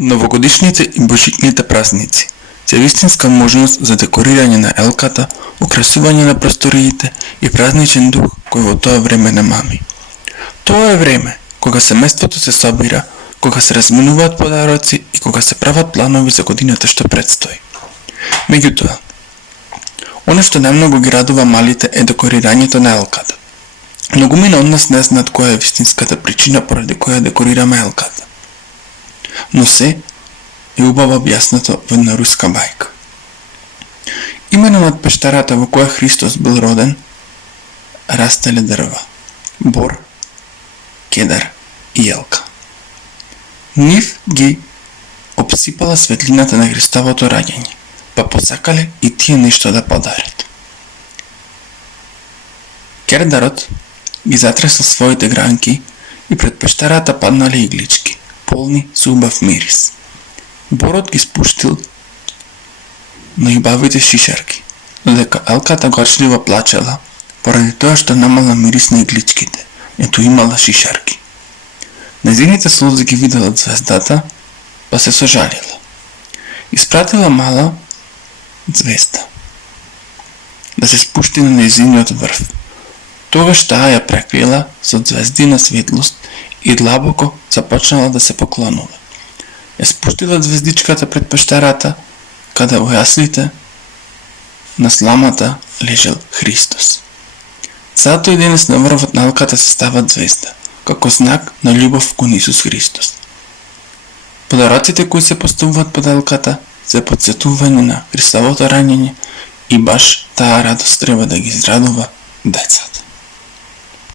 Новогодишните и божитните празници се вистинска можност за декорирање на елката, украсување на просториите и празничен дух кој во тоа време не мами. Тоа е време кога семејството се собира, кога се разменуваат подароци и кога се прават планови за годината што предстои. Меѓутоа, оно што најмногу ги радува малите е декорирањето на елката. Многумина од нас не знаат која е вистинската причина поради која декорираме елката. Но се е убаво објаснато во една руска бајка. Имено над пештарата во која Христос бил роден, растеле дрва, бор, кедар и елка. Нив ги обсипала светлината на Христовото раѓање, па посакале и тие нешто да подарат. Кердарот ги затресал своите гранки и пред пештарата паднале иглички, полни со убав мирис. Борот ги спуштил на јубавите шишарки, додека елката горчливо плачела поради тоа што намала мирис на игличките, ето имала шишарки. Нејзините слози ги видела звездата, па се сожалила. Испратила мала звезда да се спушти на нејзиниот врв. Тогаш таа ја прекрила со звездина светлост и длабоко започнала да се поклонува. Ја спуштила звездичката пред пештарата, каде во јаслите на сламата лежал Христос. Затоа и денес на врвот на елката се става звезда, како знак на љубов кон Исус Христос. Подароците кои се поставуваат под елката се потсетување на Христовото раѓање и баш таа радост треба да ги израдува децата.